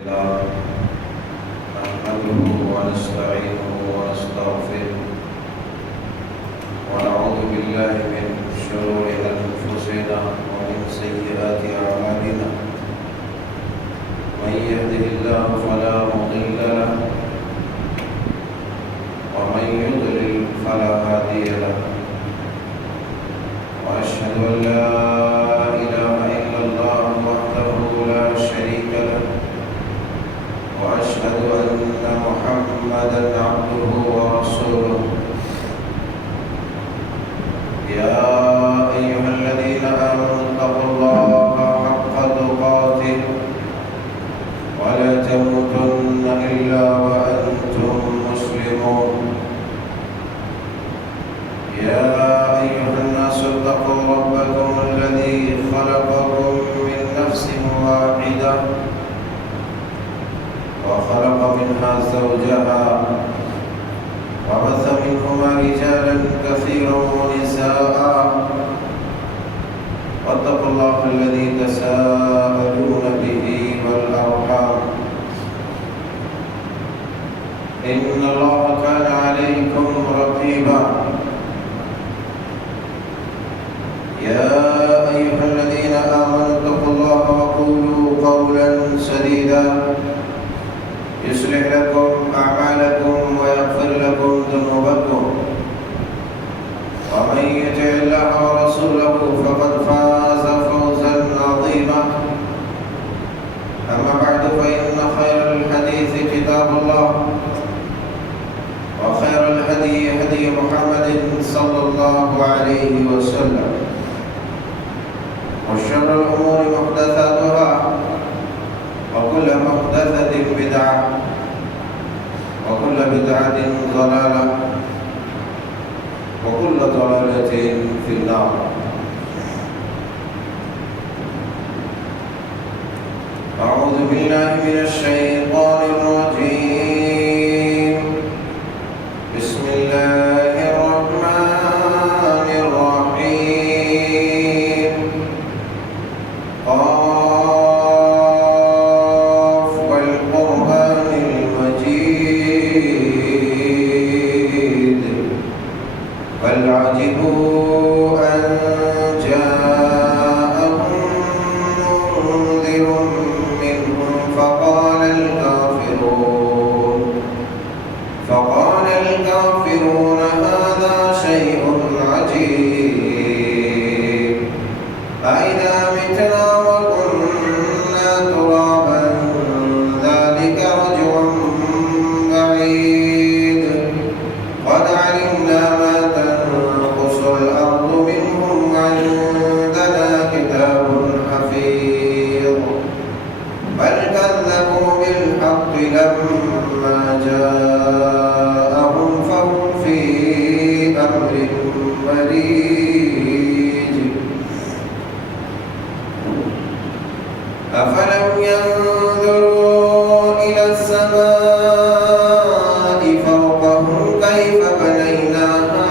نحمده ونستعينه ونستغفره ونعوذ بالله من شرور أنفسنا ومن سيئات أعمالنا من يهده الله فلا مضل له ومن يضلل فلا هادي له وأشهد أن لا إله إلا الله وحده لا شريك له وأشهد أن محمدًا عبده ورسوله يا أيها الذين آمنوا اتقوا الله حق تقاته ولا تموتن إلا وأنتم مسلمون يا أيها الناس اتقوا ربكم الذي خلقكم من نفس واحدة وخلق منها زوجها وبث منهما رجالا كثيرا ونساء واتقوا الله الذي تساءلون به والأرحام إن الله كان عليكم رقيبا يا أيها الذين آمنوا اتقوا الله وقولوا قولا سديدا يصلح لكم أعمالكم ويغفر لكم ذنوبكم ومن يطع الله ورسوله فقد فاز فوزا عظيما أما بعد فإن خير الحديث كتاب الله وخير الهدي هدي محمد صلى الله عليه وسلم وشر الأمور محدثاتها وكل محدثة بدعة وكل بدعة ضلالة وكل ضلالة في النار أعوذ بالله من الشيطان الرجيم بسم الله الرحمن الرحيم بل عجبوا أن جاءهم منذر منهم فقال الكافرون هذا شيء عجيب أإذا متنا وكنا ترابا ذلك رجع بعيد قد علمنا ما تنقص الأرض منهم عندنا كتاب حفيظ بل كذبوا بالحق لما جاءهم فهم في أمر مريج أفلم ينظروا إلى السماء فوقهم كيف بنيناها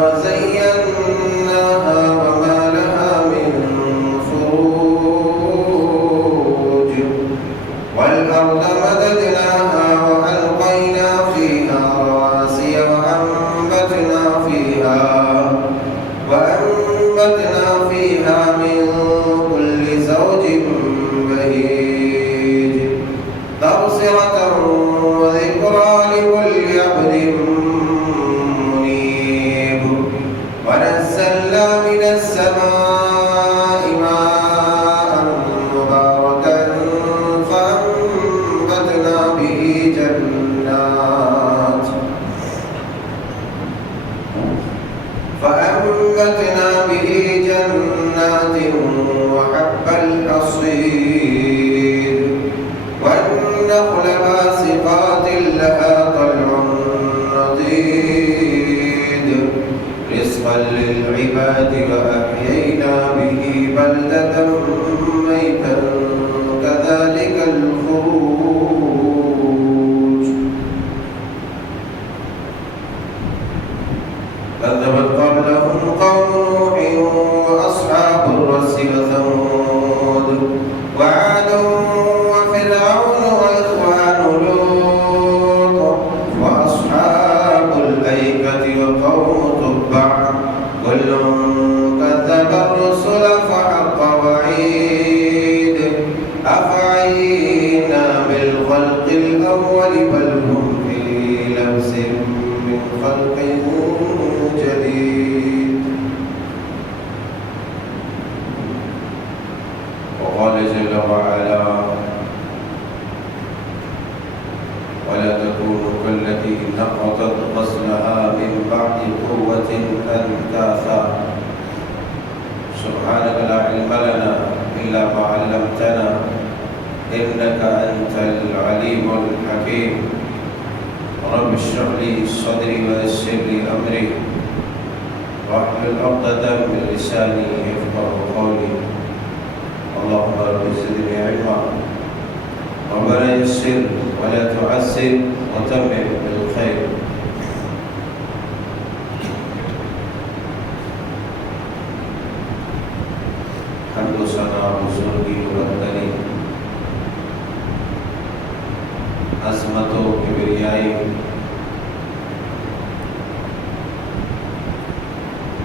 وزيناها وما لها من فروج والأرض مددناها وألقينا فيها رواسي وأنبتنا فيها من كل زوج بهيج تبصرة وذكرى لكل عبد منيب ونزلنا من السماء ماء مباركا فأنبتنا به جنات وحب الحصيد والنخل باسقات لها طلع نضيد رزقا للعباد وأحيينا به بلدة ميتا كذلك الخروج كذبت قبلهم قوم نوح وأصحاب وأصحاب الرس وثمود وعاد وفرعون وإخوان لوط وأصحاب الأيكة وقوم تبع كل كذب الرسل فحق وعيد أفعينا بالخلق الأول بل هم في لبس من خلق جديد. وقال جل وعلا ولا تكونوا كالتي نقضت غزلها من بعد قوة أنكاثا سبحانك لا علم لنا إلا ما علمتنا إنك أنت العليم الحكيم. رب اشرح لي صدري ويسر لي أمري واحلل عقدة من لساني يفقهوا قولي. اللهم رب زدني علما ربنا يسر ولا تعسر وتمم بالخير. حمد و ثنا بزرگی و برتری عظمت و کبریائی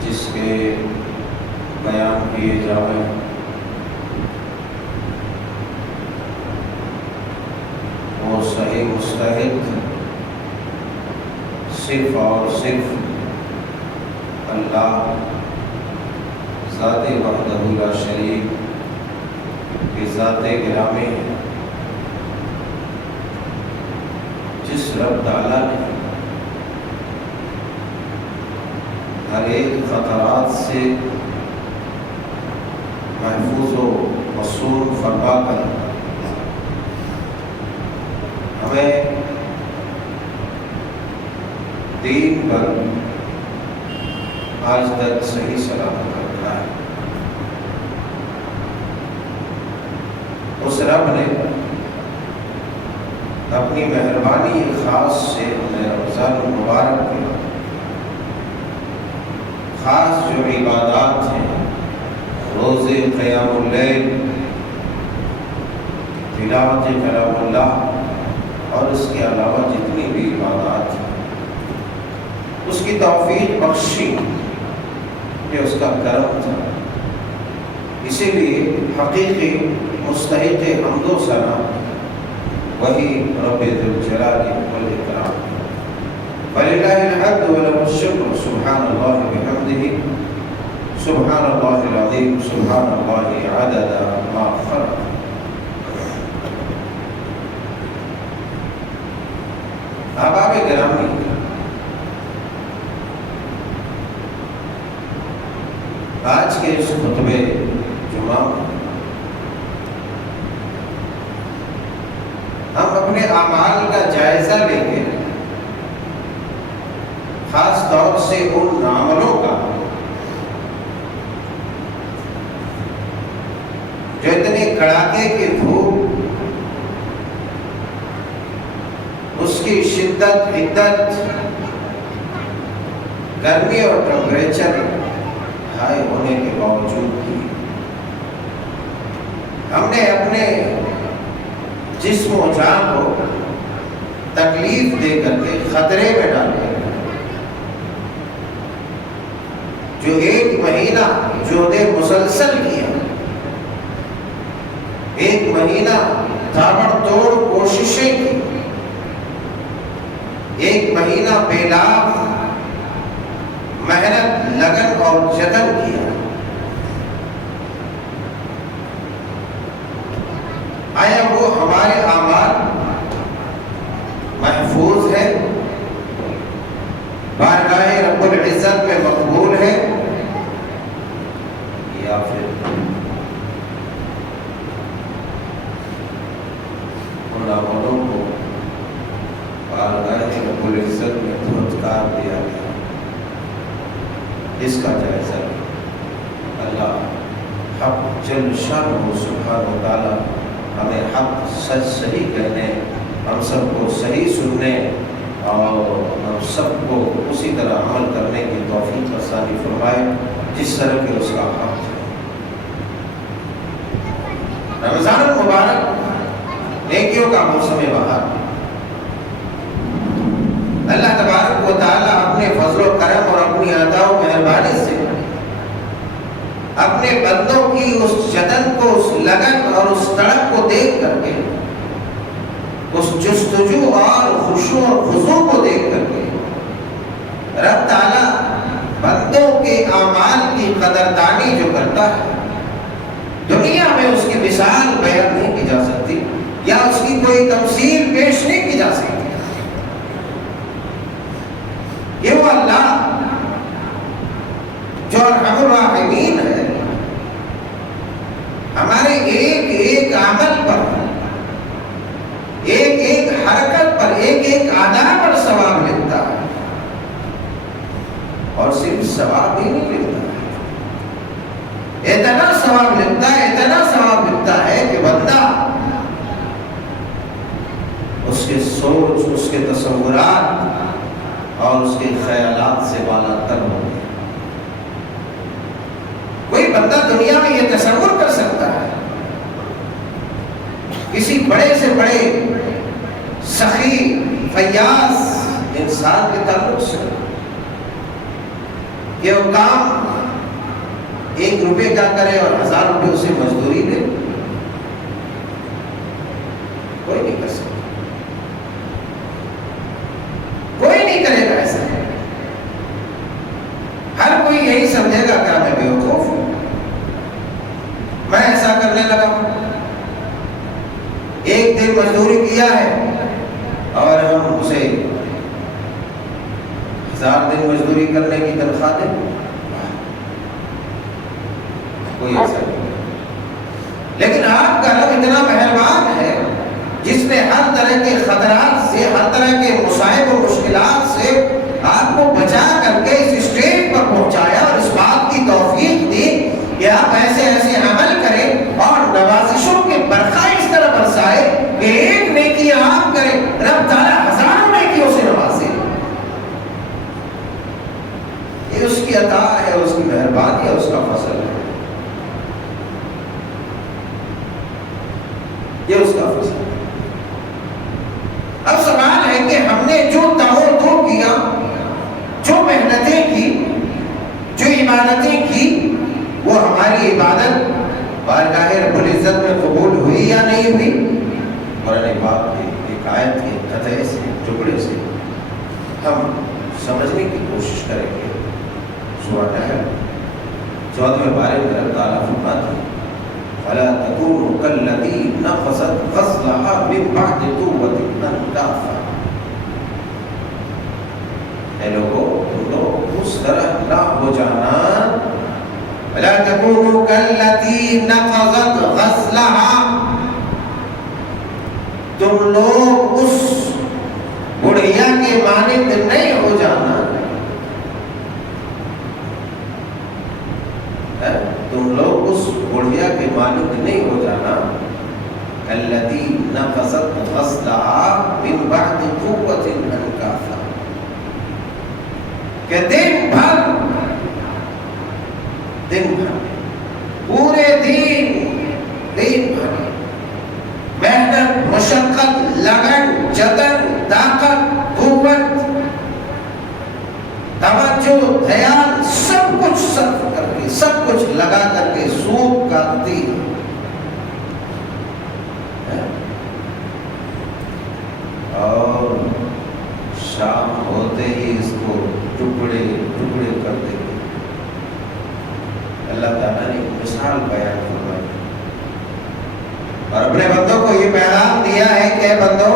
جس کے بیان کیے جائیں وہ صحیح مستحق صرف اور صرف اللہ ذات وحدہ لا شریک کی ذات گرامی ہے، جس رب تعالیٰ نے ہر ایک خطرات سے محفوظ و مصون فرما کر ہمیں دین پر آج تک صحیح سلامت رکھنا ہے۔ اس رب نے اپنی مہربانی خاص سے ہمیں رمضان المبارک کے خاص جو عبادات ہیں، روزے، قیام اللیل، تلاوت کلام اللہ اور اس کے علاوہ جتنی بھی عبادات ہیں، اس کی توفیق بخشی کہ اس کا کرم تھا۔ اسی لیے حقیقی مستحق حمد و ثنا وہی رب ذو الجلال والاکرام۔ فللہ الحمد وله الشکر سبحان اللہ بحمدہ سبحان اللہ العظیم سبحان اللہ عدد ما خلق۔ احباب گرامی، آج کے اس خطبے جمعہ ہم اپنے اعمال کا جائزہ لیں گے، خاص طور سے ان عملوں کا جو اتنے کڑاکے کی دھوپ، اس کی شدت، حدت، گرمی اور ٹمپریچر ہائی ہونے کے باوجود بھی ہم نے اپنے جسم و جان کو تکلیف دے کر کے خطرے میں ڈالے، جو ایک مہینہ جہد مسلسل کیا، ایک مہینہ تابڑ توڑ کوششیں کی، ایک مہینہ بے لاگ محنت، لگن اور جتن کیا، آیا وہ ہمارے اعمال محفوظ ہے، بارگاہ رب العزت میں مقبول ہے، یا پھر ان عملوں کو بارگاہ رب العزت میں دھتکار دیا گیا؟ اس کا جائزہ اللہ حق جل شانہ سبحانہ و تعالی ہمیں حق سچ صحیح کہنے، ہم سب کو صحیح سننے اور ہم سب کو اسی طرح عمل کرنے کی توفیق آسانی فرمائے جس طرح کے اس کا حق ہے۔ رمضان المبارک نیکیوں کا موسم بہار، اللہ تبارک و تعالیٰ اپنے فضل و کرم اور اپنی عطا و مہربانی سے اپنے بندوں کی اس جتن کو، اس لگن اور اس تڑپ کو دیکھ کر کے، اس جستجو اور خشوع اور خضوع کو دیکھ کر کے رب تعالیٰ بندوں کے اعمال کی قدردانی جو کرتا ہے، دنیا میں اس کی مثال بیان نہیں کی جا سکتی یا اس کی کوئی تمثیل پیش نہیں کی جا سکتی۔ یہ وہ اللہ جو ارحم الراحمین ہے، ہمارے ایک ایک عمل پر، ایک ایک حرکت پر، ایک ایک ادا پر ثواب لکھتا ہے، اور صرف ثواب ہی نہیں لکھتا ہے، اتنا ثواب لکھتا ہے، اتنا ثواب لکھتا ہے کہ بندہ اس کے سوچ، اس کے تصورات اور اس کے خیالات سے بالا تر ہو گئے۔ کوئی بندہ دنیا میں یہ تصور کر سکتا ہے کسی بڑے سے بڑے سخی فیاض انسان کے تعلق سے کہ وہ کام 1 روپے کا کرے اور 1000 روپے اسے مزدوری دے؟ کوئی نہیں کر سکتا، کوئی نہیں کرے گا ایسا۔ ہر کوئی یہی سمجھے گا کہ میں بیوقوف ہوں، میں ایسا کرنے لگا ہوں، 1 دن مزدوری کیا ہے اور ہم اسے 1000 دن مزدوری کرنے کی تنخواہ دیں، کوئی ایسا نہیں۔ لیکن آپ کا رب اتنا مہربان ہے جس نے ہر طرح کے خطرات سے، ہر طرح کے مصائب و مشکلات سے آپ کو بچا کر کے اس اسٹیج پر پہنچایا اور اس بات کی توفیق دی کہ آپ ایسے ایسے عمل کریں اور نوازشوں کے برقع اس طرح برسائے کہ 1 نیکی آپ کریں، رب تعالیٰ ہزاروں نیکیوں سے نوازے۔ یہ اس کی عطا ہے، اس کی مہربانی ہے، اس کا فضل ہے، یہ اس کا فضل ہے۔ اب سوال ہے کہ ہم نے جو تہو کیا، جو محنتیں کی، جو عبادتیں کی، وہ ہماری عبادت بارگاہ رب العزت میں قبول ہوئی یا نہیں ہوئی؟ قرآن پاک کی ایک آیت کے قطعے سے، ٹکڑے سے ہم سمجھنے کی کوشش کریں گے۔ سورہ نحل 14ویں پارے میں اللہ تعالیٰ فرماتے ہیں فَلَا تَكُونُوا كَالَّذِي نَقَضَتْ غَزْلَهَا مِن بَعْدِ قُوَّةٍ أَنْكَاثًا۔ اے لوگوں، تم لوگ اس طرح نہ ہو جانا، فَلَا تَكُونُوا كَالَّذِي نَقَضَتْ غَزْلَهَا، تم لوگ اس بڑھیا کے مانند نہیں ہو جانا، تم لوگ اس بڑھیا کے مانند نہیں ہو جانا، الذی نقضت غزلها من بعد قوة انکاثا، کہ دن بھر پورے دن بھر محنت، مشقت، لگن، جتن، طاقت، قوت، توجہ، دھیان، سب کچھ صرف کر کے، سب کچھ لگا کر کے سوکھ کاٹتی ہے، اور شام ہوتے ہی اس کو ٹکڑے ٹکڑے کر دے گی۔ اللہ تعالیٰ نے مثال بیان فرمائی اور اپنے بندوں کو یہ پیغام دیا ہے کہ اے بندو،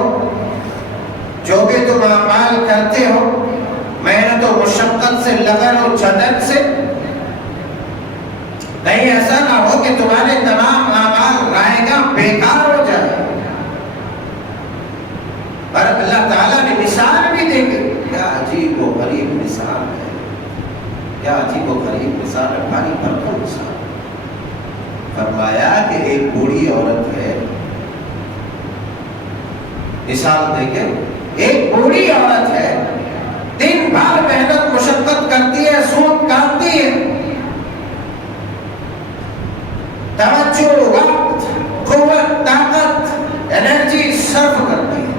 جو بھی تم اعمال کرتے ہو محنت و مشقت سے، لگن و جدت سے، کہیں ایسا نہ ہو کہ تمہارے تمام اعمال رائے گاں بیکار ہو جائے۔ اور اللہ تعالیٰ نے مثال بھی دے گی، کیا عجیب و غریب مثال ہے، کیا عجیب و غریب مثال ہے، بھاری بھرپور مثال۔ فرمایا کہ ایک بوڑھی عورت ہے، مثال دے کے، ایک بوڑھی عورت ہے، دن بھر محنت مشقت کرتی ہے، سود کاٹتی ہے، توجہ، وقت، قوت صرف کرتی ہے،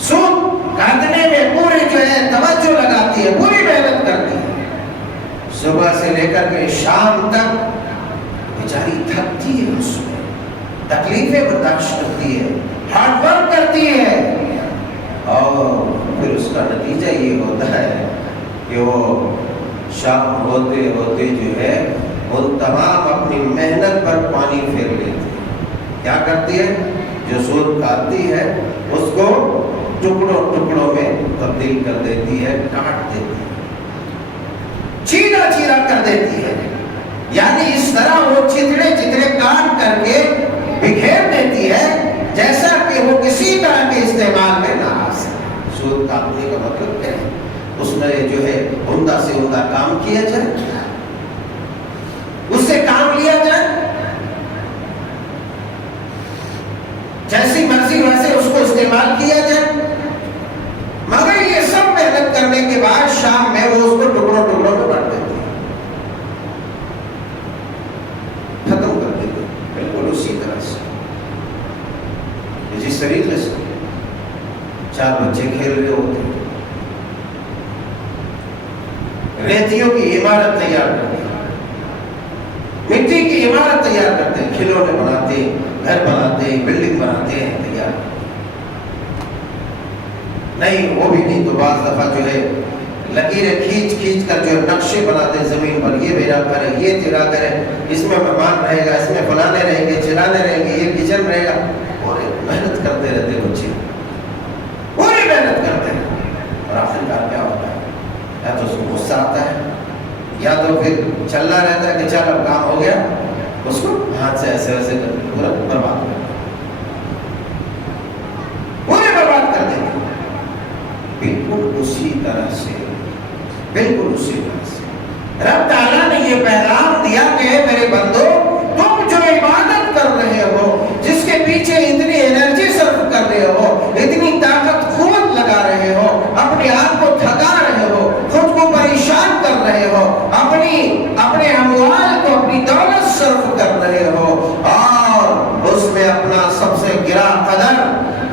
سود کاٹنے میں پوری جو ہے توجہ لگاتی ہے، پوری محنت کرتی ہے، صبح سے لے کر کے شام تک بیچاری تھکتی ہے، اس میں تکلیفیں برداشت کرتی ہے، ہارڈ ورک کرتی ہے، اور پھر اس کا نتیجہ یہ ہوتا ہے کہ وہ شام ہوتے ہوتے جو ہے ان تمام اپنی محنت پر پانی پھیر لیتی ہے۔ کیا کرتی ہے؟ جو سود کھاتی ہے اس کو ٹکڑوں ٹکڑوں میں تبدیل کر دیتی ہے، کاٹ دیتی ہے، چیرا چیرا کر دیتی ہے، یعنی اس طرح وہ چترے چترے کاٹ کر کے بکھیر دیتی ہے جیسا کہ وہ کسی طرح کے استعمال میں نہ آ سکے۔ سود کاٹنے کا مطلب کیا ہے؟ اس میں جو ہے عمدہ سے عمدہ کام کیا جائے، اس سے کام لیا جائے، جیسی مرضی ویسے اس کو استعمال کیا جائے، مگر یہ سب محنت کرنے کے بعد شام میں وہ اس کو ٹکڑوں ٹکڑوں میں بانٹ دیتے ہیں، ختم کر دیتے ہیں، بالکل اسی طرح سے جس طریقے سے 4 بچے کھیل رہے ہوتے ہیں، ریتیوں کی عمارت تیار کرتے ہیں، مٹی کی عمارت تیار کرتے ہیں، کھلونے بناتے ہیں، گھر بناتے ہیں، بلڈنگ بناتے ہیں، تیار نہیں، وہ بھی نہیں تو بعض دفعہ جو ہے لکیریں کھینچ کھینچ کر جو نقشے بناتے ہیں زمین پر، یہ میرا گھر ہے، یہ تیرا گھر ہے، اس میں مہمان رہے گا، اس میں فلانے رہیں گے، چلانے رہیں گے، یہ کچن رہے گا، اور محنت کرتے رہتے بچے، پوری محنت کرتے ہیں، اور آخرکار کیا ہوتا ہے؟ یا تو اس کو غصہ آتا ہے، یا تو پھر چلنا رہتا ہے کہ چل اب کام ہو گیا، اس کو ہاتھ سے ایسے ویسے کر کے پورا برباد کر دیں، پورے برباد کر دیں۔ بالکل اسی طرح سے، بالکل اسی طرح سے رب تعالیٰ نے یہ پیغام دیا کہ میرے بندو، تم جو عبادت کر رہے ہو، جس کے پیچھے اتنی انرجی صرف کر رہے ہو، اتنی طاقت قوت لگا رہے ہو، اپنے آپ کو تھکا رہے ہو، خود کو پریشان کر رہے ہو، اپنے اموال کو، اپنی دولت صرف کر رہے ہو، اور اس میں اپنا سب سے گرا قدر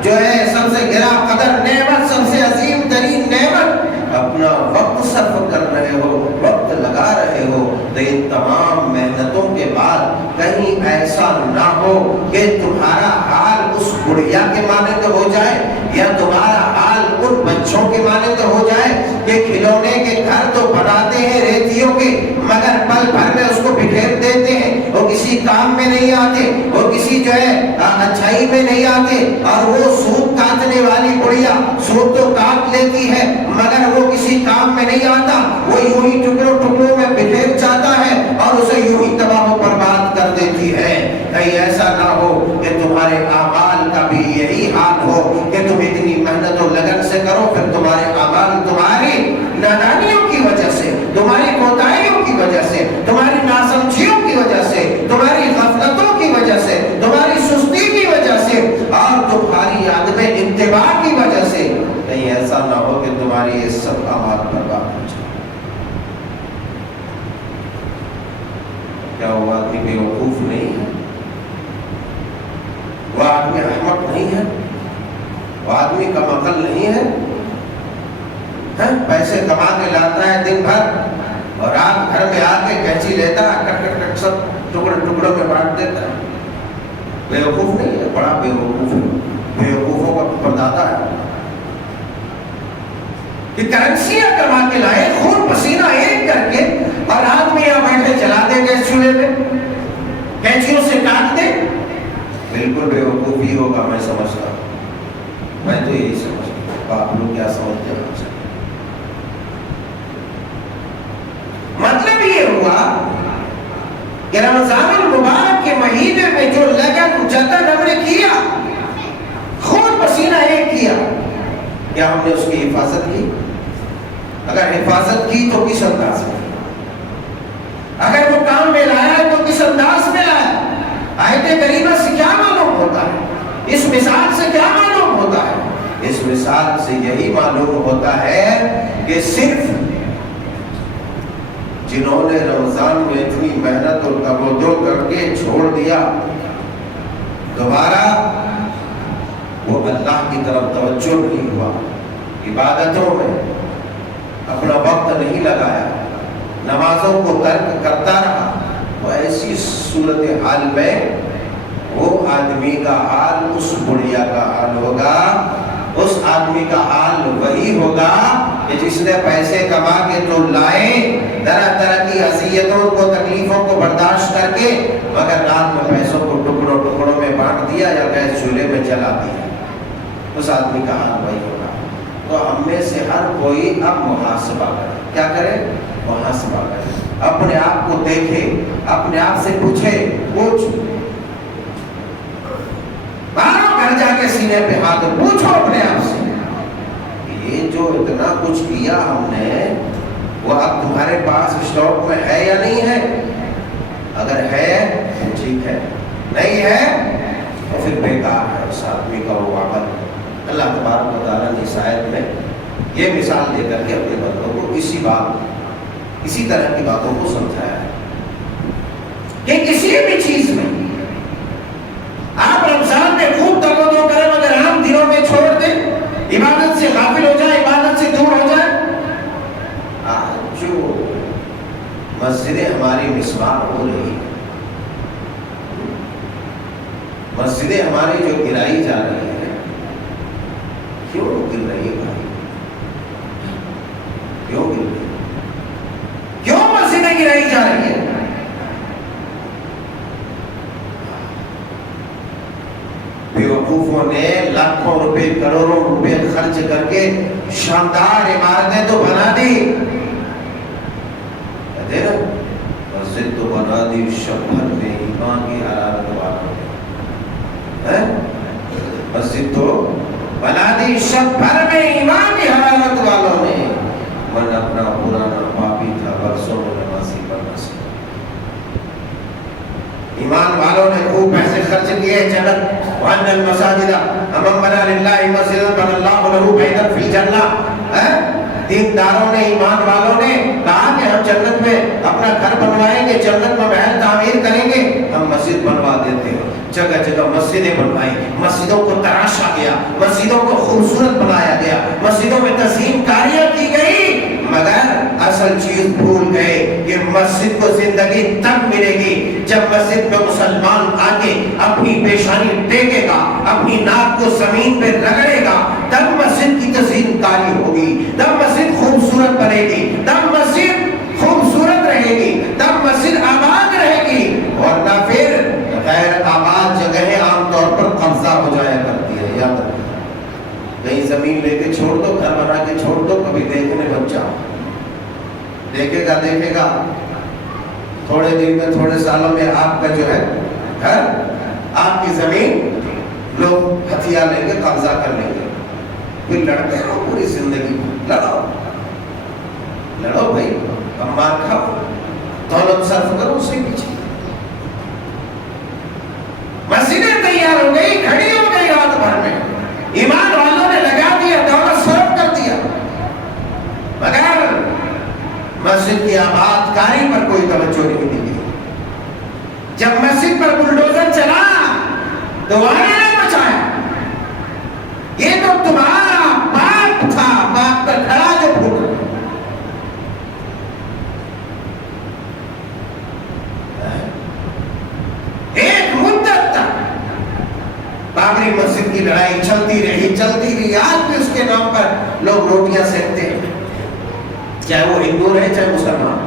جو ہے، سب سے گرا قدر نعمت، سب سے عظیم ترین نعمت، اپنا وقت صرف کر رہے ہو، وقت لگا رہے ہو، تو ان تمام محنتوں کے بعد کہیں ایسا نہ ہو کہ تمہارا حال اس بڑھیا کے مانند ہو جائے، یا تمہارا حال ان بچوں کے مانند ہو جائے کہ کھلونے کے گھر تو بناتے ہیں ریتیوں کے، مگر پل بھر میں اس کو بکھیر دیتے ہیں، وہ کسی کام میں نہیں آتے، وہ کسی جو ہے اچھائی میں نہیں آتے، اور وہ سود کاٹنے والی بڑھیا سود تو کاٹ لیتی ہے مگر وہ کسی کام میں نہیں آتا، وہ یوں ہی ٹکڑوں ٹکڑوں میں بکھیر جاتا ہے اور اسے یوں ہی تباہ و برباد کر دیتی ہے۔ کہیں ایسا نہ ہو کہ تمہارے اعمال کا بھی یہی حال ہو کہ تم اتنی محنت و لگن سے کرو، پھر تمہارے اعمال تمہاری نادانیوں کی وجہ سے، تمہاری کوتاہیوں کی وجہ سے، تمہاری ناسمجھیوں کی وجہ سے، تمہاری غفلتوں کی وجہ سے، تمہاری سستی کی وجہ سے، اور تمہاری عدم اتباع کی وجہ سے کہیں ایسا نہ ہو کہ تمہاری یہ سب اعمال برباد ہو جائے۔ کیا وہ آدمی بے وقوف نہیں ہے؟ وہ آدمی احمق نہیں ہے؟ وہ آدمی کم عقل نہیں ہے؟ پیسے کما کے لاتا ہے دن بھر، اور رات گھر میں آ کے کینچی لیتا ہے، کٹ کٹ کٹ سب ٹکڑے ٹکڑوں میں بانٹ دیتا ہے۔ بے وقوف نہیں ہے، بڑا بے وقوف ہے، بے وقوفوں کا پردادا ہے کہ کرنسیاں کما کے لائے، خون پسینہ ایک کر کے، اور رات میں یہاں بیٹھے جلا دے گیس چولہے پہ، کینچیوں سے کاٹ دے۔ بالکل بے وقوفی ہوگا، میں سمجھتا ہوں، میں تو یہی سمجھتا ہوں، آپ لوگ کیا سمجھتے ہیں؟ مطلب یہ ہوا کہ رمضان المبارک کے مہینے میں جو لگن جتن ہم نے کیا، خون پسینہ ایک کیا، کیا ہم نے اس کی حفاظت کی؟ اگر حفاظت کی تو کس انداز میں؟ اگر وہ کام میں لایا ہے تو کس انداز میں لایا؟ آیت کریمہ سے کیا معلوم ہوتا ہے؟ اس مثال سے کیا معلوم ہوتا ہے؟ اس مثال سے یہی معلوم ہوتا ہے کہ صرف جنہوں نے رمضان میں اتنی محنت اور توجہ کر کے چھوڑ دیا، دوبارہ وہ اللہ کی طرف توجہ نہیں ہوا، عبادتوں میں اپنا وقت نہیں لگایا، نمازوں کو ترک کرتا رہا، تو ایسی صورتحال میں وہ آدمی کا حال اس بڑھیا کا حال ہوگا، اس آدمی کا حال وہی ہوگا کہ جس نے پیسے کما کے تو لائے، طرح طرح کی اذیتوں کو تکلیفوں کو برداشت کر کے، مگر رات میں پیسوں کو ٹکڑوں ٹکڑوں میں بانٹ دیا یا گیس چولہے میں جلا دیا، اس آدمی کا حال وہی ہوگا۔ تو ہم میں سے ہر کوئی اب محاسبہ کرے، کیا کرے؟ محاسبہ کرے، اپنے آپ کو دیکھے، اپنے آپ سے پوچھے، مارو گھر جا کے سینے پہ ہاتھ، پوچھو اپنے آپ سے، یہ جو اتنا کچھ کیا ہم نے وہ اب تمہارے پاس اسٹاک میں ہے یا نہیں ہے؟ اگر ہے تو ٹھیک ہے، نہیں ہے تو پھر بیکار ہے اس آدمی کا وہ عمل۔ اللہ تبارک و تعالیٰ نے اس آیت میں یہ مثال دے کر کے اپنے بندوں کو اسی طرح کی باتوں کو سمجھایا ہے کہ کسی بھی چیز میں آپ رمضان میں خوب توجہ کریں مگر عام دنوں میں چھوڑ دیں، عبادت سے غافل ہو جائیں، عبادت سے دور ہو جائیں۔ آج جو مسجدیں ہماری مسمار ہو رہی ہیں، مسجدیں ہماری جو گرائی جا رہی ہیں، کیوں گر رہی ہے بھائی؟ کیوں گر رہی ہے؟ کیوں مسجدیں گرائی جا رہی ہیں؟ بیوقوفوں نے لاکھوں روپے کروڑوں روپے خرچ کر کے شاندار عمارتیں تو بنا دی، کہتے نا مسجد تو بنا دی شہر میں ایمان کی حرارت والوں نے، مسجد تو بنا دی شہر میں ایمان کی حرارت والوں نے، من اپنا پرانا پاپی تھا برسوں میں نمازی بننا سکتا۔ ایمان والوں نے خوب پیسے خرچ کیے، جنت وَأَنَّ الْمَسَاجِدَ مَن بَنَىٰ لِلَّهِ مَسْجِدًا بَنَى اللَّهُ لَهُ بَيْتًا فِي الْجَنَّةِ۔ دینداروں نے، ایمان والوں نے کہا کہ ہم جنت میں اپنا گھر بنوائیں گے، جنت میں محل تعمیر کریں گے، ہم مسجد بنوا دیتے ہیں۔ جگہ جگہ مسجدیں بنوائی، مسجدوں کو تراشا گیا، مسجدوں کو خوبصورت بنایا گیا، مسجدوں میں تزئین کاریاں کی گئی، مگر اصل چیز بھول گئے کہ مسجد کو زندگی تب ملے گی جب مسجد میں مسلمان آ کے اپنی پیشانی ٹیکے گا، اپنی ناک کو زمین پہ رگڑے گا، تب مسجد کی تزئین کاری ہوگی، تب مسجد خوبصورت بنے گی، تب مسجد خوبصورت رہے گی، تب مسجد آباد رہے گی، ورنہ پھر غیر آباد جگہیں عام طور پر قبضہ ہو جایا کرتی ہے۔ یاد رکھیں، کہیں زمین لے کے چھوڑ دو، گھر بنا کے چھوڑ دو، کبھی دیکھنے بچ جاؤ، دیکھے گا تھوڑے دن میں، تھوڑے سالوں میں آپ کا جو ہے گھر، آپ کی زمین لوگ ہتھیار لیں گے، قبضہ کر لیں گے، پھر لڑتے رہو پوری زندگی، لڑو بھائی، اب مار کھاؤ، دولت صرف کرو اس کے پیچھے۔ مسجدیں تیار ہو گئی، کھڑی ہو گئی رات بھر میں، ایمان والوں نے لگا دیا، دولت صرف کر دیا، مگر مسجد کی آباد کاری پر کوئی توجہ نہیں دی گئی۔ جب مسجد پر بلڈوزر چلا تو وہاں نے بچایا، یہ تو تمہارا باپ تھا، باپ کا کھڑا جو پھوٹ رہا۔ ایک مدت تک بابری مسجد کی لڑائی چلتی رہی، آج بھی اس کے نام پر لوگ روٹیاں سینکتے ہیں، چاہے وہ ہندو رہے چاہے مسلمان،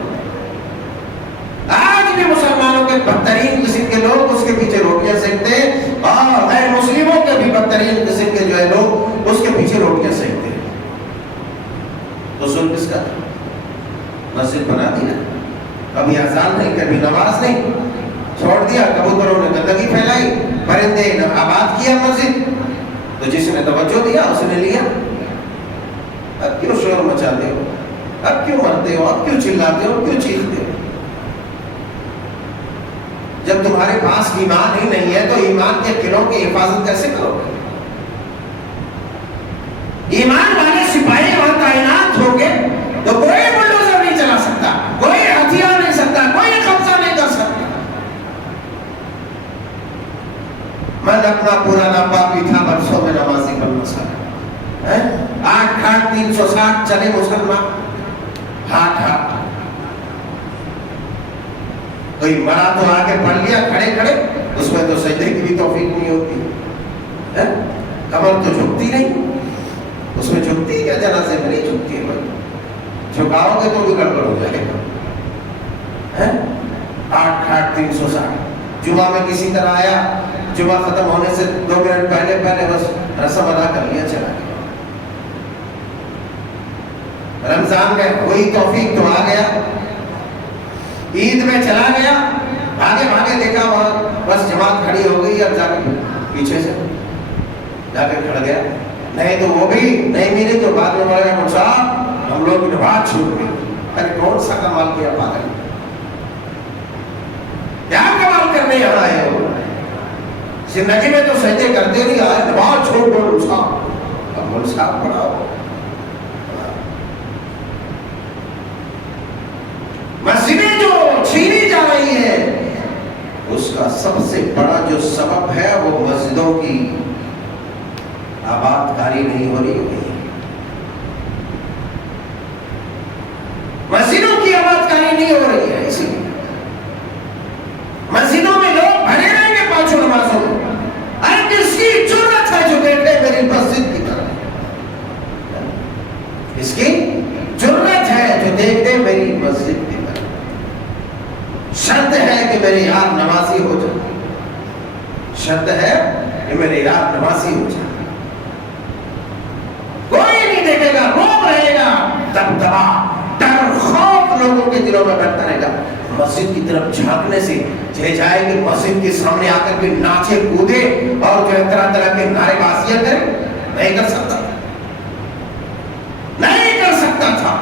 آج بھی مسلمانوں کے بدترین قسم کے لوگ اس کے پیچھے روٹیاں سینکتے ہیں، اور غیر مسلموں کے بھی بدترین قسم کے جو ہے لوگ اس کے پیچھے روٹیاں سینکتے ہیں۔ تو سن کس کا؟ مسجد بنا دیا، کبھی اذان نہیں، کبھی نماز نہیں، چھوڑ دیا، کبوتروں نے گندگی پھیلائی، پرندے نے آباد کیا مسجد، تو جس نے توجہ دیا اس نے لیا۔ اب کیوں شور مچاتے ہو؟ اب کیوں مرتے ہو؟ اب کیوں چلاتے ہو؟ کیوں چیختے ہو؟ جب تمہارے پاس ایمان ہی نہیں ہے تو ایمان کے قلعوں کی حفاظت کیسے کرو گے؟ ایمان والے سپاہی وہاں تعینات ہوں گے تو کوئی بلڈوزر نہیں چلا سکتا، کوئی ہتھیار نہیں سکتا، کوئی قبضہ نہیں کر سکتا۔ من اپنا پورا ناپاکی تھا برسوں میں نمازی بننا سکا. 8,360 چلے مسلمان ہاتھ. کوئی مرا تو آگے پڑھ لیا کھڑے کھڑے, اس میں تو سجدے کی بھی توفیق نہیں ہوتی, کمر تو جھکتی نہیں, اس میں جھکتی کیا جنازے میں نہیں جھکتی ہے بھائی, جھکاؤ گے تو بھی گڑبڑ ہو جائے گا. 8,360 جمعہ میں کسی طرح آیا, جمعہ ختم ہونے سے 2 منٹ پہلے بس رسم ادا کر لیا, چلا گیا. رمضان میں وہی توفیق تو آ گیا, عید میں چلا گیا, بھاگے بھاگے دیکھا وہاں بس جماعت کھڑی ہو گئی, اور جا کے پیچھے سے جا کے کھڑ گیا. نہیں تو وہ بھی نہیں ملی تو بعد میں بڑا گیا, صاحب ہم لوگ نماز چھوٹ گئی. ارے کون سا کمال کیا پاگل, کیا کمال کرنے یہاں آئے ہو؟ زندگی میں تو سجدے کرتے نہیں آئے, نماز چھوڑ دو صاحب. اب مول صاحب پڑھاؤ. مسجدیں جو چھینی جا رہی ہے اس کا سب سے بڑا جو سبب ہے وہ مسجدوں کی آباد کاری نہیں ہو رہی ہے. مسجدوں کی آباد کاری نہیں ہو رہی ہے, اسی لیے مسجدوں میں لوگ بھرے رہیں گے 5 نمازوں میں. ارے کس کی ضرورت ہے جو دیکھے میری مسجد کی طرح, اس کی ضرورت ہے جو دیکھ دے میری مسجد کی طرح. شرط ہے کہ میرے یار نمازی ہو جائے, شرط ہے کہ میرے یار نمازی ہو جائے. کوئی نہیں دیکھے گا, روب رہے گا, دبدبا ڈر خوف لوگوں کے دلوں میں بڑھتا رہے گا. مسجد کی طرف جھانکنے سے چلے جائے کہ مسجد کے سامنے آ کر کے ناچے کودے اور جو ہے طرح طرح کے نعرے بازیاں کرے. نہیں کر سکتا, نہیں کر سکتا تھا.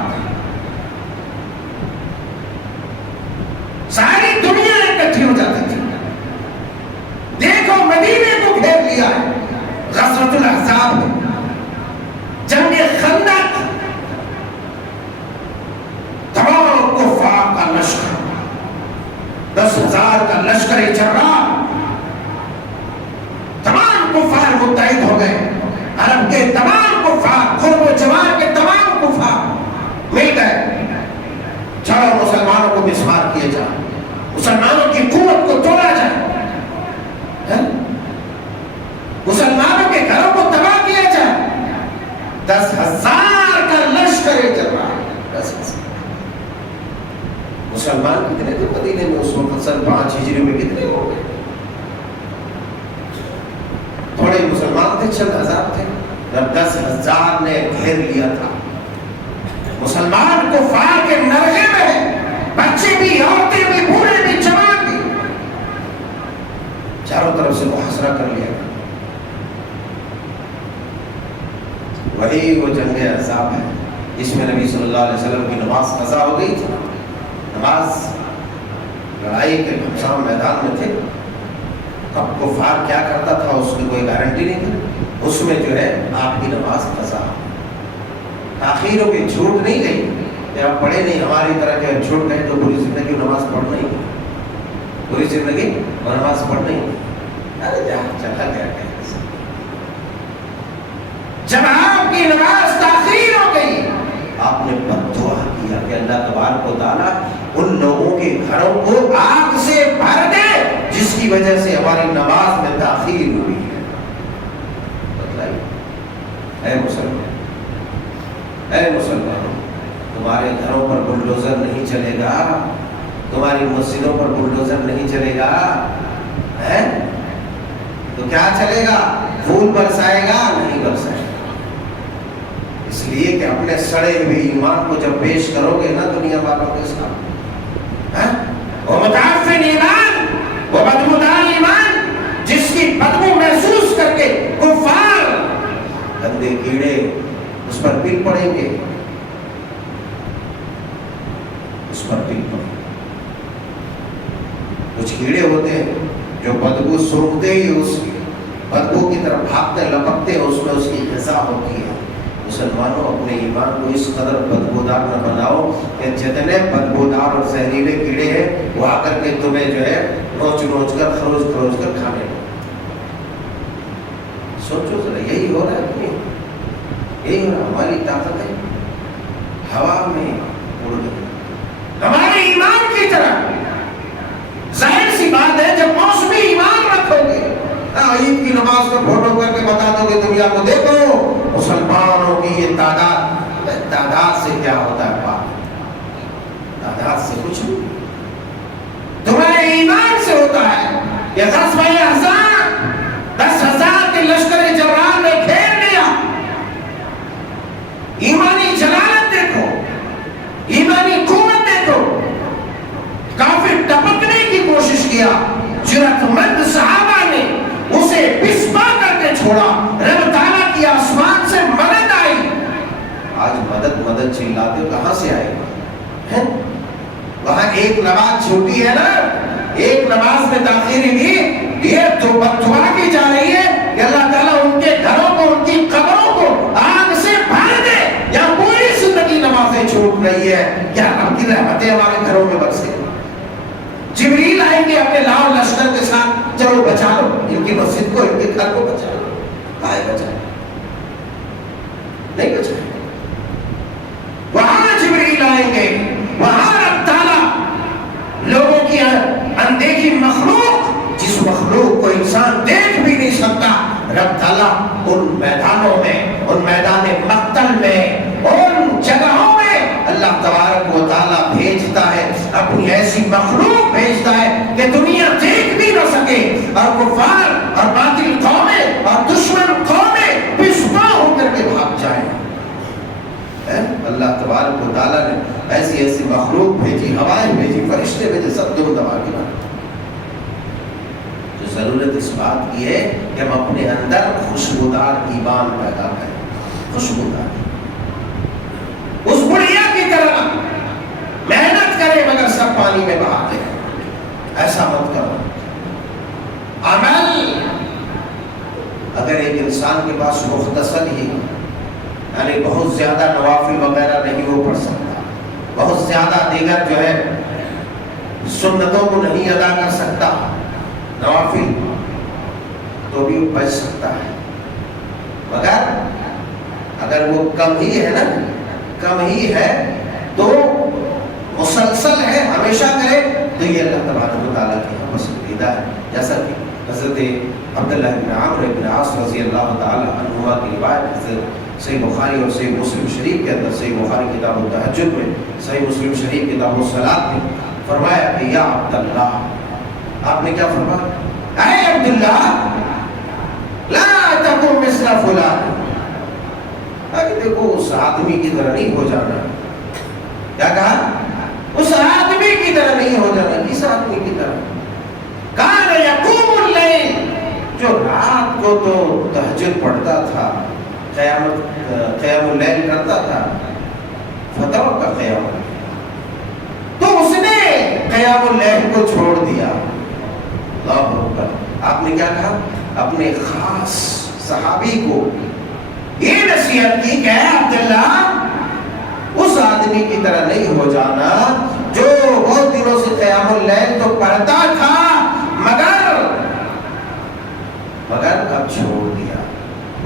ساری دنیا اکٹھی ہو جاتی تھی. دیکھو مدینے کو گھیر لیا ہے غزوۃ الاحزاب میں, جنگ خندق, تمام کفار کا لشکر, 10,000 کا لشکر جراح, تمام کفار متحد ہو گئے. عرب کے تمام کفار, قرب و جوار کے تمام کفار مل گئے. چلو مسلمانوں کو مسمار کیے جائے, مسلمانوں کی قوت کو توڑا جائے, مسلمانوں کے گھروں کو تباہ کیا جائے. 10,000 کا لشکر چل رہا ہے. 10,000 مسلمان کتنے تھے مدینے میں اس وقت؟ سن 5 ہجری میں کتنے ہو گئے؟ تھوڑے مسلمان تھے, چند ہزار تھے. جب 10,000 نے گھیر لیا تھا, مسلمان کفار کے نرغے میں بچے بھی, عورتیں بھی, بوڑھے بھی, جوان بھی, چاروں طرف سے محاصرہ کر لیا. وہی وہ جنگ احزاب ہے جس میں نبی صلی اللہ علیہ وسلم کی نماز قضا ہو گئی تھی. نماز لڑائی کے گھمسان میدان میں تھے, اب کفار کیا کرتا تھا اس کی کوئی گارنٹی نہیں تھی. اس میں جو ہے آپ کی نماز قضا, تاخیر ہو کے چھوٹ نہیں گئی کہ آپ پڑھے نہیں. ہماری طرح کہ چھوٹ گئے تو پوری زندگی نماز پڑھنا ہی, پوری زندگی اور نماز پڑھنا ہی. ارے چلا گیا کہ جب آپ کی نماز تاخیر ہو گئی آپ نے بد دعا کیا کہ اللہ تبارک و تعالیٰ ان لوگوں کے گھروں کو آگ سے بھر دے جس کی وجہ سے ہماری نماز میں تاخیر ہوئی ہے. بتلائیے اے مسلمان, اے مسلمانوں, تمہارے گھروں پر بلڈوزر نہیں چلے گا, تمہاری مسجدوں پر بلڈوزر نہیں چلے گا, تو کیا چلے گا؟ پھول برسائے گا؟ نہیں برسائے گا. اس لیے کہ اپنے سڑے ہوئے ایمان کو جب پیش کرو گے نا دنیا والوں کے سامنے, وہ متعفن ایمان, وہ بدبودار ایمان جس کی بدبو محسوس کر کے کفار گندے کیڑے اس پر پل پڑیں گے, اس پر پل پڑیں گے. کچھ کیڑے ہوتے ہیں جو بدبو سونگتے ہی اس بدبو کی طرف بھاگتے لپکتے ہیں, اس میں اس کی غذا ہوتی ہے. مسلمانوں اپنے ایمان کو اس قدر بدبودار نہ بناؤ کہ جتنے بدبودار اور زہریلے کیڑے ہیں وہ آ کر کے تمہیں جو ہے نوچ نوچ کر خروچ کر کھانے. سوچو ذرا، یہی ہو رہا ہے، یہی ہو رہا ہے. ہماری طاقتیں ہوا میں اڑ گئی. ہمارے ایمان کی طرح ظاہر سی بات ہے جب موسمی ایمان رکھو گے، عید کی نماز کو فوٹو کر کے بتا دو گے دنیا کو، دیکھو مسلمانوں کی یہ تعداد سے کیا ہوتا ہے بات، تعداد سے کچھ نہیں، تمہارے ایمان سے ہوتا ہے. یہ غزوہ احزاب 10,000 کے لشکر جبران نے گھیر لیا. ایمانی جلالت دیکھو، ایمانی قوت دیکھو. کافر ٹپکنے کی کوشش کیا، جرأت مند صحابہ نے اسے پسپا کر کے چھوڑا. رب تعالیٰ کی آسمان سے مدد آئی. آج مدد چلاتے ہو، کہاں سے آئے گا؟ وہاں ایک نماز چھوٹی ہے نا، ایک نماز میں تاخیر ہوئی، یہ تو بددعا کی جا رہی ہے کہ اللہ تعالیٰ ان کے گھروں کو، ان کی قبروں کو آگ سے بھر دے. یا پوری زندگی نمازیں چھوٹ رہی ہے، کیا رب کی رحمتیں ہمارے گھروں میں برسے؟ جبریل آئیں گے اپنے لاؤ لشکر کے ساتھ، چلو بچا لو ان کی مسجد کو، ان کے گھر کو بچا لو. کہاں بچائے؟ نہیں بچائے. وہاں جبریل آئیں گے، وہاں رب تعالیٰ لوگوں کی اندیکھی مخلوق، جس مخلوق کو انسان دیکھ بھی نہیں سکتا، رب تعالیٰ ان میدانوں میں، ان میدان مقتل میں، ان جگہوں میں اللہ تبارک و تعالیٰ بھیجتا ہے اپنی ایسی مخلوق بھیجتا ہے کہ دنیا دیکھ بھی نہ سکے، اور کفار اور باطل قومیں اور دشمن قومیں پسپا ہو کر کے بھاگ جائیں. اللہ تبارک و تعالیٰ نے ایسی مخلوق بھیجی، ہوائیں بھیجی، فرشتے بھیجے، سب دم دبا کے مارے. تو ضرورت اس بات کی ہے کہ ہم اپنے اندر خوشبودار ایمان پیدا کریں. خوشبودار اس بڑھیا کی طرح محنت کریں مگر سب پانی میں بہا دیں. ایسا مت کرو. عمل اگر ایک انسان کے پاس مختصر ہی، یعنی بہت زیادہ نوافل وغیرہ نہیں وہ پڑھ سکتا، بہت زیادہ دیگر جو ہے سنتوں کو نہیں ادا کر سکتا، نوافل تو بھی بچ سکتا ہے. مگر اگر وہ کم ہی ہے نا، کم ہی ہے تو مسلسل ہے، ہمیشہ کرے، تو یہ اللہ تبارک و تعالیٰ کی پسندیدہ ہے. جیسا کہ حضرت عبداللہ بن عمرو بن عاص رضی اللہ تعالیٰ عنہما کی روایت حضرت صحیح بخاری اور صحیح مسلم شریف کے اندر، صحیح بخاری کتاب التہجد میں، صحیح مسلم شریف کتاب الصلاۃ میں فرمایا کہ یا عبداللہ، آپ نے کیا فرمایا؟ اے عبداللہ لا تکن مثل فلان، دیکھو اس آدمی کی طرح نہیں ہو جانا. کیا کہا؟ اس آدمی کی طرح نہیں ہو جانا. کس آدمی کی طرح؟ کان یقوم اللیل، جو رات کو تو تہجد پڑھتا تھا، قیام اللیل کرتا تھا، فتح کا قیام، تو اس نے قیام اللیل کو چھوڑ دیا. اللہ اکبر. آپ نے کیا کہا؟ اپنے خاص صحابی کو یہ نصیحت کی کہ اے عبداللہ اس آدمی کی طرح نہیں ہو جانا جو بہت دنوں سے قیام اللیل تو پڑھتا تھا مگر اب چھوڑ دیا.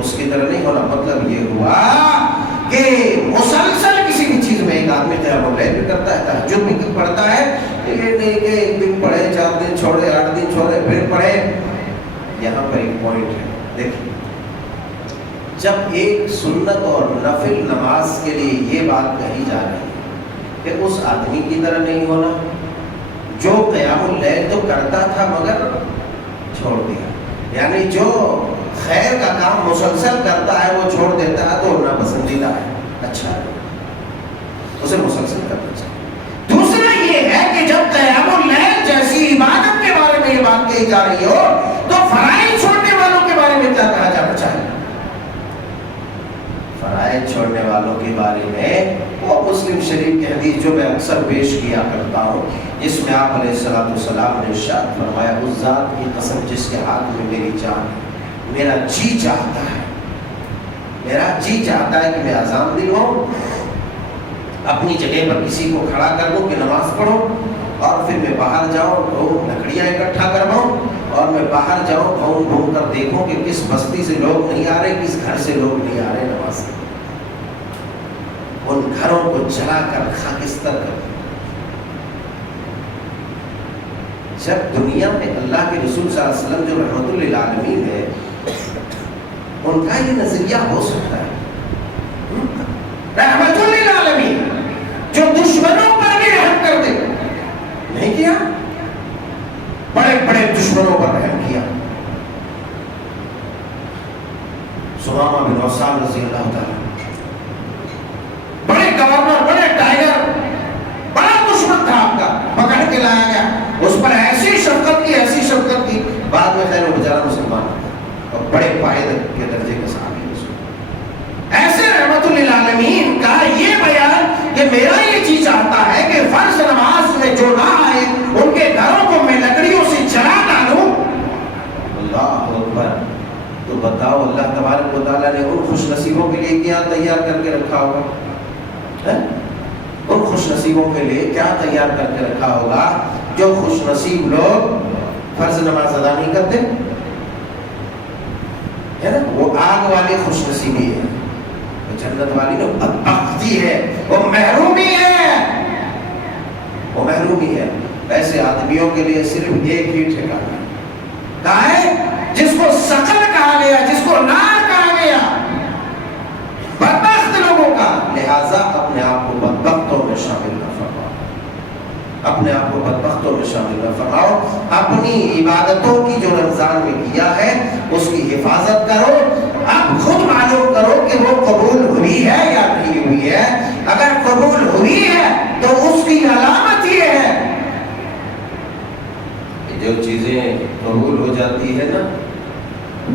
اس کی طرح نہیں ہونا. مطلب یہ ہوا کہ مسلسل کسی بھی چیز میں ایک آدمی قیام اللیل بھی کرتا ہے، تہجد بھی پڑھتا ہے، یہ نہیں کہ ایک دن پڑھے، 4 دن چھوڑے، 8 دن چھوڑے، پھر پڑھے. یہاں پر ایک پوائنٹ ہے، دیکھیں، جب ایک سنت اور نفل نماز کے لیے یہ بات کہی جا رہی ہے کہ اس آدمی کی طرح نہیں ہونا جو قیام اللیل تو کرتا تھا مگر چھوڑ دیا، یعنی جو خیر کا کام مسلسل کرتا ہے وہ چھوڑ دیتا ہے تو ناپسندیدہ ہے، اچھا ہے، اسے مسلسل کرنا چاہیے. دوسرا یہ ہے کہ جب قیام اللیل جیسی عبادت کے بارے میں یہ بات کہی جا رہی ہو تو فرائض چھوڑنے والوں کے بارے میں کیا کہا جانا چاہیے؟ فرائض چھوڑنے والوں کے بارے میں وہ مسلم شریف کی حدیث جو میں اکثر پیش کیا کرتا ہوں، جس میں آپ علیہ الصلوۃ والسلام نے ارشاد فرمایا، اس ذات کی قسم جس کے ہاتھ میں میری جان ہے، میرا جی چاہتا ہے، میرا جی چاہتا ہے کہ میں اذان دلواؤں، اپنی جگہ پر کسی کو کھڑا کر دوں کہ نماز پڑھو، اور پھر میں باہر جاؤں تو لکڑیاں اکٹھا کرواؤں اور میں باہر جاؤ گھوم گھوم کر دیکھو کہ کس بستی سے لوگ نہیں آ رہے، کس گھر سے لوگ نہیں آ رہے نماز کے، ان گھروں کو جلا کر خاکستر کر دو۔ جب دنیا میں اللہ کے رسول صلی اللہ علیہ وسلم جو رحمت للعالمین ہے، ان کا یہ نظریہ ہو سکتا ہے، رحمت للعالمین جو دشمنوں پر بھی رحم کر دے، نہیں کیا؟ بڑے بڑے دشمنوں پر رحم کیا۔ سمامہ بن عثال رضی اللہ تعالیٰ، بڑے گورنر، بڑے ٹائگر، بڑا دشمن تھا آپ کا، پکڑ کے لایا گیا، اس پر ایسی شفقت کی، ایسی شفقت کی، بعد میں خیر وہ بیچارہ مسلمان اور بڑے قائد کے درجے کے صحابی۔ ایسے رحمت للعالمین کا یہ بیان کہ میرا یہ چیز چاہتا ہے کہ فرض نماز میں جو نہ آئے ان کے گھروں کو میں لکڑیوں سے جلا ڈالوں۔ اللہ اکبر! تو بتاؤ اللہ تبارک و تعالیٰ نے ان خوش نصیبوں کے لیے کیا تیار کر کے رکھا ہوگا؟ ان خوش نصیبوں کے لیے کیا تیار کر کے رکھا ہوگا جو خوش نصیب لوگ فرض نماز ادا نہیں کرتے؟ ہے نا، وہ آگ والی خوش نصیبی ہے، جنت والی نا بدبختی ہے، وہ محرومی ہے، وہ محرومی ہے۔ ایسے آدمیوں کے لیے صرف ایک ہی ٹھکانہ کہا ہے، جس کو سقل کہا گیا، جس کو نار کہا گیا، بدبخت لوگوں کا۔ لہذا اپنے آپ کو بدبختوں میں شامل نہ فرماؤ، اپنے آپ کو بدبختوں میں شامل نہ فرماؤ، اپنی عبادتوں کی جو رمضان میں کیا ہے اس کی حفاظت کرو، اب خود معلوم کرو کہ وہ قبول ہوئی ہے یا نہیں ہوئی ہے۔ اگر قبول ہوئی ہے تو اس کی علامت یہ ہے، جو چیزیں قبول ہو جاتی ہے نا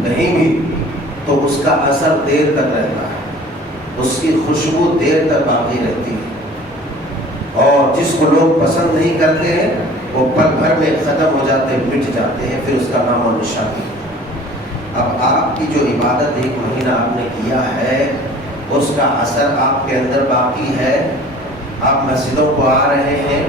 کہیں بھی، تو اس کا اثر دیر تک رہتا ہے، اس کی خوشبو دیر تک باقی رہتی ہے، اور جس کو لوگ پسند نہیں کرتے ہیں وہ پل بھر میں ختم ہو جاتے ہیں، مٹ جاتے ہیں، پھر اس کا نام و نشان نہیں۔ اب آپ کی جو عبادت ایک مہینہ آپ نے کیا ہے اس کا اثر آپ کے اندر باقی ہے، آپ مسجدوں کو آ رہے ہیں،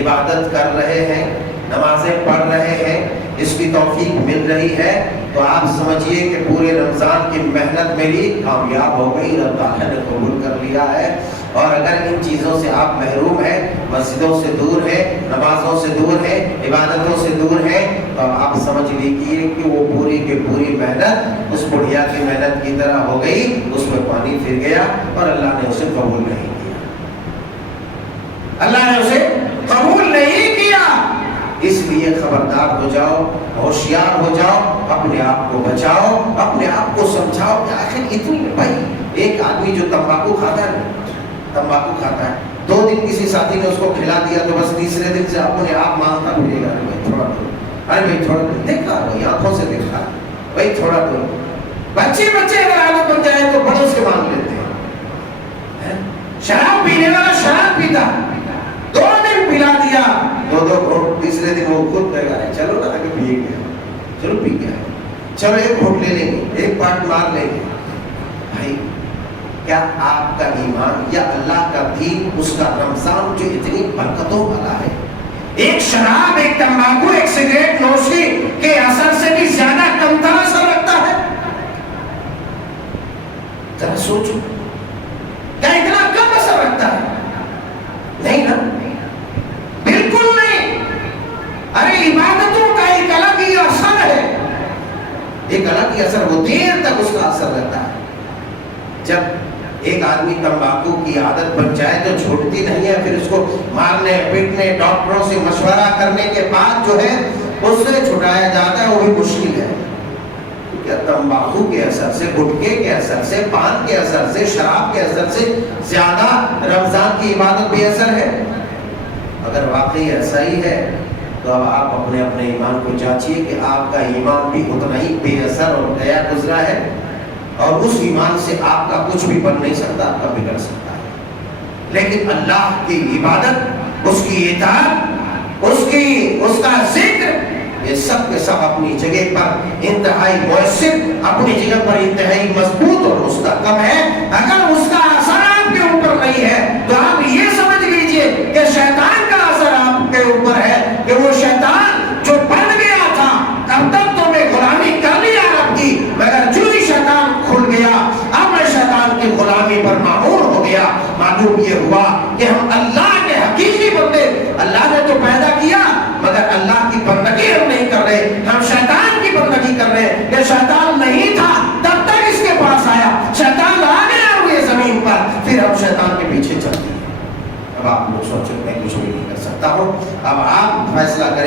عبادت کر رہے ہیں، نمازیں پڑھ رہے ہیں، اس کی توفیق مل رہی ہے، تو آپ سمجھیے کہ پورے رمضان کی محنت میری کامیاب ہو گئی، رب تعالیٰ نے قبول کر لیا ہے۔ اور اگر ان چیزوں سے آپ محروم ہیں، مسجدوں سے دور ہیں، نمازوں سے دور ہیں، عبادتوں سے دور ہیں، تو آپ سمجھ لیجیے کہ وہ پوری کی پوری محنت اس بڑھیا کی محنت کی طرح ہو گئی، اس میں پانی پھر گیا اور اللہ نے اسے قبول نہیں کیا، اللہ نے اسے قبول نہیں کیا۔ اس لیے خبردار ہو جاؤ، ہوشیار ہو جاؤ، اپنے آپ کو بچاؤ، اپنے آپ کو سمجھاؤ کہ آخر اتنی بھائی ایک آدمی جو تمباکو کھاتا ہے، تمباکو کھاتا ہے، 2 دن کسی ساتھی نے اس کو کھلا دیا تو بس تیسرے دن سے اپنے آپ مانگتا پھرے گا، بھائی تھوڑا دو، ارے بھائی تھوڑا دو، دیکھا بھائی آنکھوں سے دیکھا، بھائی تھوڑا دو۔ بچے اگر عادت بن جائے تو بڑوں سے مانگ لیتے ہیں۔ شراب پینے والا شراب پیتا، 2 دن پلا دیا، 2 گھونٹ، تیسرے دن وہ خود کہے گا چلو نا آگے پیے گیا، چلو پی گیا، چلو 1 گھونٹ لے لیں گے، 1 پاٹ مار لیں گے۔ بھائی کیا آپ کا ایمان یا اللہ کا دین، اس کا رمضان جو اتنی برکتوں والا ہے، ایک شراب، ایک تمباکو، ایک سگریٹ نوشی کے اثر سے بھی زیادہ کم تر اثر رکھتا ہے؟ ذرا سوچو، کیا اتنا کم اثر رکھتا ہے؟ نہیں نا، بالکل نہیں۔ ارے عبادتوں کا ایک الگ ہی اثر ہے، ایک الگ ہی اثر، وہ دیر تک اس کا اثر رہتا ہے۔ جب ایک آدمی تمباکو کی عادت بن جائے تو چھوٹتی نہیں ہے، پھر اس کو مارنے پیٹنے، ڈاکٹروں سے مشورہ کرنے کے بعد جو ہے اس سے چھٹایا جاتا ہے، وہ بھی مشکل ہے۔ کیا تمباکو کے اثر سے، گٹکے کے اثر سے، پان کے اثر سے، شراب کے اثر سے زیادہ رمضان کی عبادت بے اثر ہے؟ اگر واقعی ایسا ہی ہے تو اب آپ اپنے ایمان کو جانچیے کہ آپ کا ایمان بھی اتنا ہی بے اثر اور گیا گزرا ہے، اور اس ایمان سے آپ کا کچھ بھی بن نہیں سکتا، آپ کا بگڑ سکتا ہے۔ لیکن اللہ کی عبادت، اس کی اطاعت، اس کا ذکر، یہ سب کے سب اپنی جگہ پر انتہائی مؤثر، اپنی جگہ پر انتہائی مضبوط اور مستحکم ہے۔ اگر اس کا اثر آپ کے اوپر نہیں ہے تو آپ یہ سمجھ لیجئے کہ شیطان کا اثر آپ کے اوپر ہے، کہ وہ شیطان جو بن گیا تھا کب تک تو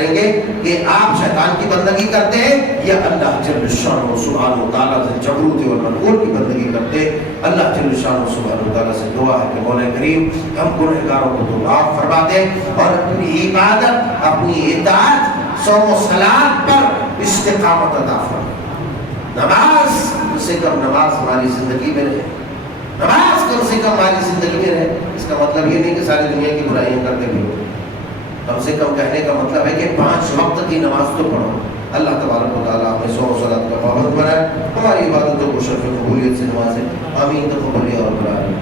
کریں گے کہ آپ شیطان کی بندگی کرتے ہیں یا اللہ جل شانہ سبحانہ وتعالیٰ سے جبروت والملکوت کی بندگی کرتے ہیں. اللہ جل شانہ سبحانہ وتعالیٰ سے دعا ہے کہ مولا کریم ہم گنہگاروں کو تو معاف فرما دے اور اپنی عبادت اپنی اطاعت صوم و صلاۃ پر استقامت عطا فرما. نماز کم سے کم نماز ہماری زندگی میں رہے, نماز کم سے کم ہماری زندگی میں رہے. اس کا مطلب یہ نہیں کہ ساری دنیا کی برائیاں کرتے بھی ہو, کم سے کم کہنے کا مطلب ہے کہ 5 وقت کی نماز تو پڑھو. اللہ تبارک و تعالیٰ ہمیں صوم و صلاۃ کا پابند بنائے, ہماری عبادتوں کو شرف قبولیت سے نوازے. آمین. تقبل یا رب العالمین.